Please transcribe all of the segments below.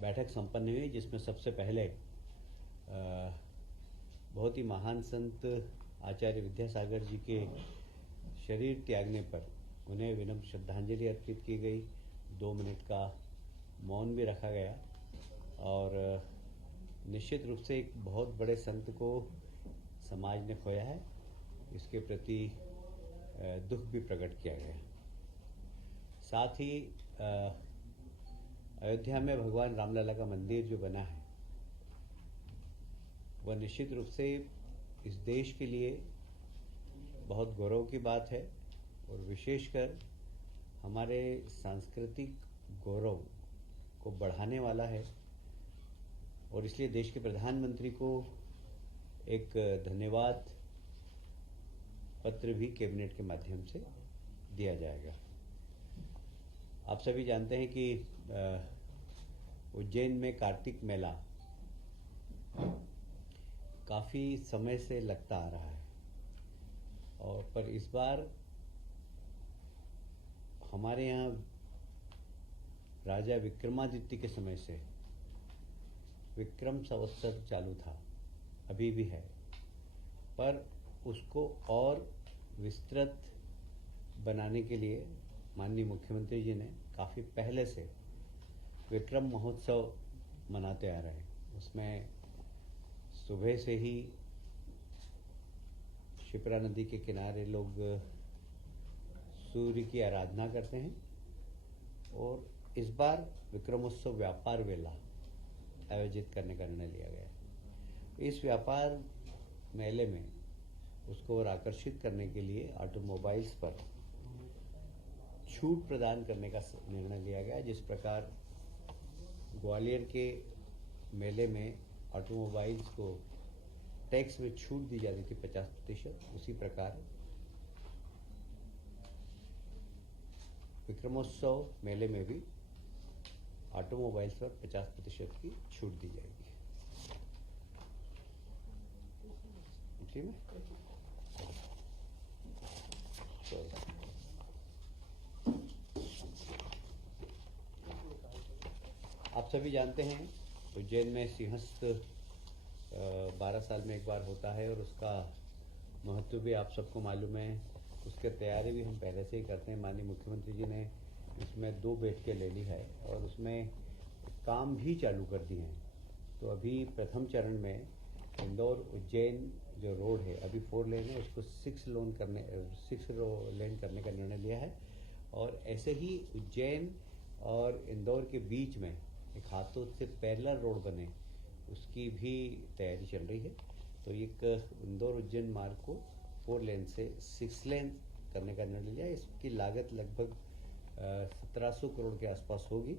बैठक संपन्न हुई, जिसमें सबसे पहले बहुत ही महान संत आचार्य विद्यासागर जी के शरीर त्यागने पर उन्हें विनम्र श्रद्धांजलि अर्पित की गई। 2 मिनट का मौन भी रखा गया और निश्चित रूप से एक बहुत बड़े संत को समाज ने खोया है, इसके प्रति दुख भी प्रकट किया गया। साथ ही अयोध्या में भगवान रामलला का मंदिर जो बना है वह निश्चित रूप से इस देश के लिए बहुत गौरव की बात है और विशेषकर हमारे सांस्कृतिक गौरव को बढ़ाने वाला है। और इसलिए देश के प्रधानमंत्री को एक धन्यवाद पत्र भी कैबिनेट के माध्यम से दिया जाएगा। आप सभी जानते हैं कि उज्जैन में कार्तिक मेला काफ़ी समय से लगता आ रहा है और पर इस बार हमारे यहाँ राजा विक्रमादित्य के समय से विक्रम संवत्सर चालू था, अभी भी है, पर उसको और विस्तृत बनाने के लिए माननीय मुख्यमंत्री जी ने काफ़ी पहले से विक्रम महोत्सव मनाते आ रहे हैं। उसमें सुबह से ही शिप्रा नदी के किनारे लोग सूर्य की आराधना करते हैं और इस बार विक्रमोत्सव व्यापार मेला आयोजित करने का निर्णय लिया गया है। इस व्यापार मेले में उसको और आकर्षित करने के लिए ऑटोमोबाइल्स पर छूट प्रदान करने का निर्णय लिया गया। जिस प्रकार ग्वालियर के मेले में ऑटोमोबाइल्स को टैक्स में छूट दी जाती थी 50%, उसी प्रकार विक्रमोत्सव मेले में भी ऑटोमोबाइल्स पर 50% की छूट दी जाएगी। ठीक है। आप सभी जानते हैं उज्जैन में सिंहस्थ 12 साल में एक बार होता है और उसका महत्व भी आप सबको मालूम है। उसकी तैयारी भी हम पहले से ही करते हैं। माननीय मुख्यमंत्री जी ने इसमें 2 बैठकें ले ली है और उसमें काम भी चालू कर दिए हैं। तो अभी प्रथम चरण में इंदौर उज्जैन जो रोड है, अभी 4 लेन है, उसको 6 लेन करने का निर्णय लिया है। और ऐसे ही उज्जैन और इंदौर के बीच में एक हाथों से पैरेलल रोड बने, उसकी भी तैयारी चल रही है। तो एक इंदौर उज्जैन मार्ग को 4 लेन से 6 लेन करने का निर्णय लिया। इसकी लागत लगभग 1700 करोड़ के आसपास होगी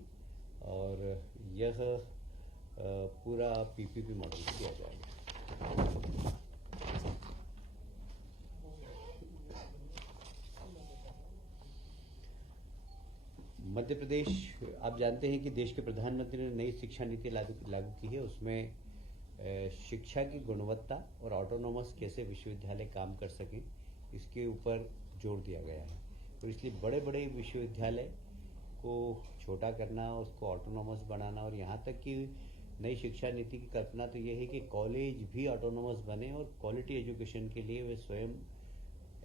और यह पूरा पीपीपी मॉडल किया जाएगा। मध्य प्रदेश, आप जानते हैं कि देश के प्रधानमंत्री ने नई शिक्षा नीति लागू की है। उसमें शिक्षा की गुणवत्ता और ऑटोनॉमस कैसे विश्वविद्यालय काम कर सकें, इसके ऊपर जोर दिया गया है। तो इसलिए बड़े बड़े विश्वविद्यालय को छोटा करना, उसको ऑटोनॉमस बनाना और यहाँ तक कि नई शिक्षा नीति की कल्पना तो ये है कि कॉलेज भी ऑटोनॉमस बने और क्वालिटी एजुकेशन के लिए वे स्वयं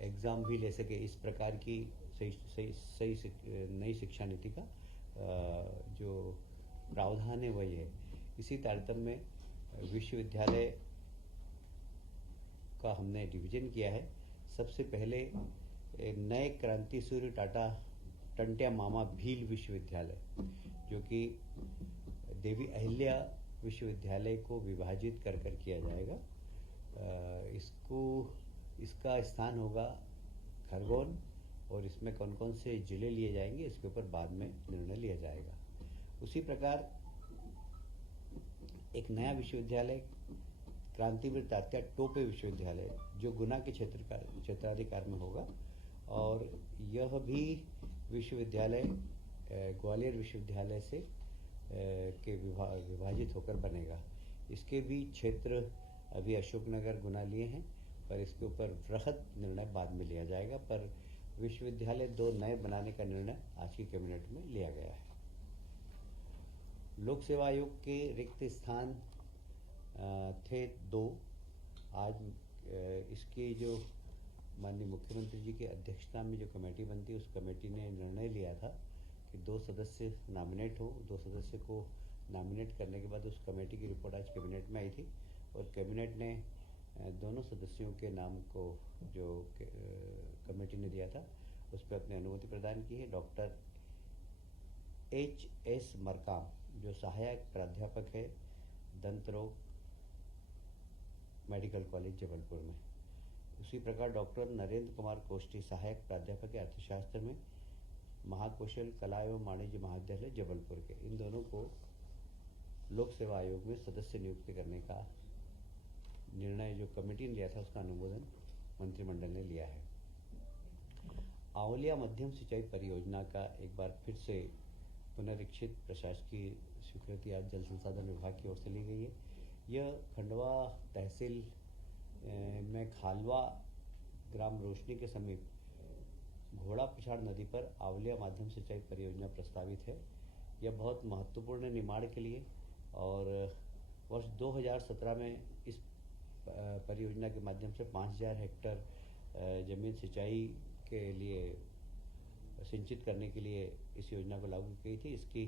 एग्ज़ाम भी ले सके। इस प्रकार की सही नई शिक्षा नीति का जो प्रावधान है वही है। इसी तारतम्य में विश्वविद्यालय का हमने डिवीजन किया है। सबसे पहले नए क्रांति सूर्य टाटा टंट्या मामा भील विश्वविद्यालय, जो कि देवी अहिल्या विश्वविद्यालय को विभाजित कर किया जाएगा। इसका स्थान होगा खरगोन और इसमें कौन कौन से जिले लिए जाएंगे इसके ऊपर बाद में निर्णय लिया जाएगा। उसी प्रकार एक नया विश्वविद्यालय क्रांतिवीर तात्या टोपे विश्वविद्यालय जो गुना के क्षेत्राधिकार में होगा और यह भी विश्वविद्यालय ग्वालियर विश्वविद्यालय से के विभाजित होकर बनेगा। इसके भी क्षेत्र अभी अशोकनगर गुना लिए हैं, पर इसके ऊपर वृहद निर्णय बाद में लिया जाएगा। पर विश्वविद्यालय 2 नए बनाने का निर्णय आज की कैबिनेट में लिया गया है। लोक सेवा आयोग के रिक्त स्थान थे 2। आज इसकी जो माननीय मुख्यमंत्री जी की अध्यक्षता में जो कमेटी बनती है, उस कमेटी ने निर्णय लिया था कि 2 सदस्य नॉमिनेट हो। 2 सदस्य को नॉमिनेट करने के बाद उस कमेटी की रिपोर्ट आज कैबिनेट में आई थी और कैबिनेट ने दोनों सदस्यों के नाम को जो कमेटी ने दिया था उस पर अपनी अनुमति प्रदान की है। Doctor H.S. मरकाम जो सहायक प्राध्यापक है दंत रोग मेडिकल कॉलेज जबलपुर में। उसी प्रकार डॉक्टर नरेंद्र कुमार कोष्टी सहायक प्राध्यापक है अर्थशास्त्र में महाकौशल कला एवं वाणिज्य महाविद्यालय जबलपुर के। इन दोनों को लोक सेवा आयोग में सदस्य नियुक्त करने का निर्णय जो कमेटी ने लिया था उसका अनुमोदन मंत्रिमंडल ने लिया है। आंवलिया मध्यम सिंचाई परियोजना का एक बार फिर से पुनरीक्षित प्रशासकीय स्वीकृति आज जल संसाधन विभाग की ओर से ली गई है। यह खंडवा तहसील में खालवा ग्राम रोशनी के समीप घोड़ा पिछाड़ नदी पर आंवलिया माध्यम सिंचाई परियोजना प्रस्तावित है। यह बहुत महत्वपूर्ण है निमाड़ के लिए और वर्ष 2017 में इस परियोजना के माध्यम से 5000 हेक्टेयर जमीन सिंचाई के लिए सिंचित करने के लिए इस योजना को लागू की गई थी। इसकी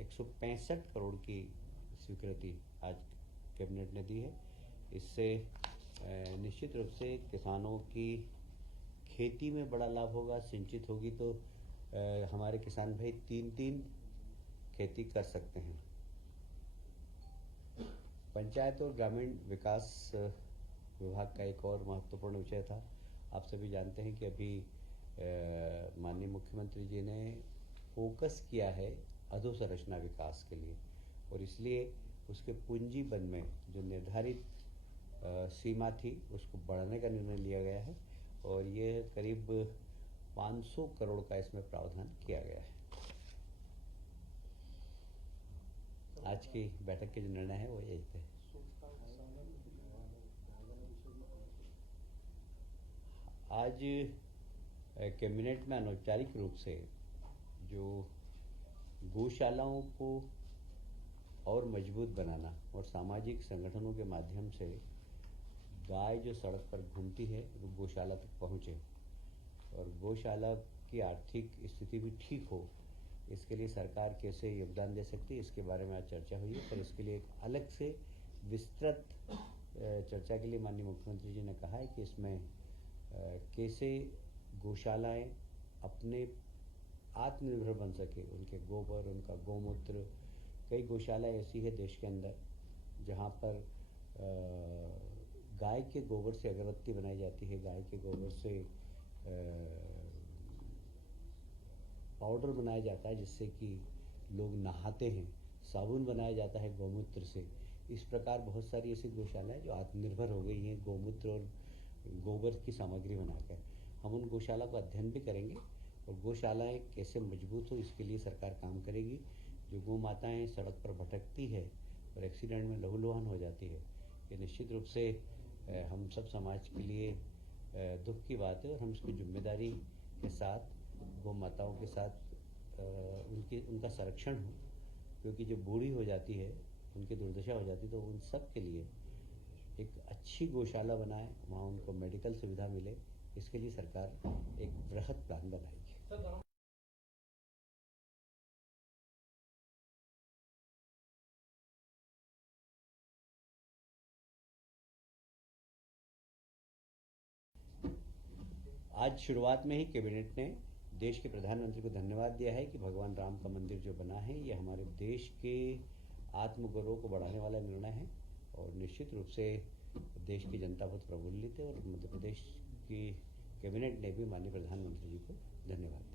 165 करोड़ की स्वीकृति आज कैबिनेट ने दी है। इससे निश्चित रूप से किसानों की खेती में बड़ा लाभ होगा। सिंचित होगी तो हमारे किसान भाई 3 खेती कर सकते हैं। पंचायत और ग्रामीण विकास विभाग का एक और महत्वपूर्ण विषय था। आप सभी जानते हैं कि अभी माननीय मुख्यमंत्री जी ने फोकस किया है अधोसंरचना विकास के लिए और इसलिए उसके पूंजी बन में जो निर्धारित सीमा थी उसको बढ़ाने का निर्णय लिया गया है और ये करीब 500 करोड़ का इसमें प्रावधान किया गया है। आज की बैठक के जो निर्णय है वो यही थे। आज कैबिनेट में अनौपचारिक रूप से जो गौशालाओं को और मजबूत बनाना और सामाजिक संगठनों के माध्यम से गाय जो सड़क पर घूमती है वो गौशाला तक पहुँचे और गौशाला की आर्थिक स्थिति भी ठीक हो, इसके लिए सरकार कैसे योगदान दे सकती है इसके बारे में आज चर्चा हुई है। पर इसके लिए एक अलग से विस्तृत चर्चा के लिए माननीय मुख्यमंत्री जी ने कहा है कि इसमें कैसे गौशालाएं अपने आत्मनिर्भर बन सके, उनके गोबर, उनका गौमूत्र। कई गौशालाएं ऐसी है देश के अंदर जहां पर गाय के गोबर से अगरबत्ती बनाई जाती है, गाय के गोबर से पाउडर बनाया जाता है जिससे कि लोग नहाते हैं, साबुन बनाया जाता है गौमूत्र से। इस प्रकार बहुत सारी ऐसी गौशालाएं जो आत्मनिर्भर हो गई हैं गौमूत्र और गोबर की सामग्री बनाकर। हम उन गौशाला का अध्ययन भी करेंगे और गौशालाएं कैसे मजबूत हो इसके लिए सरकार काम करेगी। जो गौ माताएँ सड़क पर भटकती है और एक्सीडेंट में लहूलुहान हो जाती है, ये निश्चित रूप से हम सब समाज के लिए दुख की बात है और हम इसकी जिम्मेदारी के साथ गौ माताओं के साथ उनका संरक्षण हो, क्योंकि जब बूढ़ी हो जाती है, उनकी दुर्दशा हो जाती है, तो उन सब के लिए एक अच्छी गौशाला बनाए, वहाँ उनको मेडिकल सुविधा मिले, इसके लिए सरकार एक बृहद प्लान बनाएगी। आज शुरुआत में ही कैबिनेट ने देश के प्रधानमंत्री को धन्यवाद दिया है कि भगवान राम का मंदिर जो बना है ये हमारे देश के आत्मगौरव को बढ़ाने वाला निर्णय है और निश्चित रूप से देश की जनता बहुत प्रफुल्लित है और मध्य प्रदेश की कैबिनेट ने भी माननीय प्रधानमंत्री जी को धन्यवाद दिया।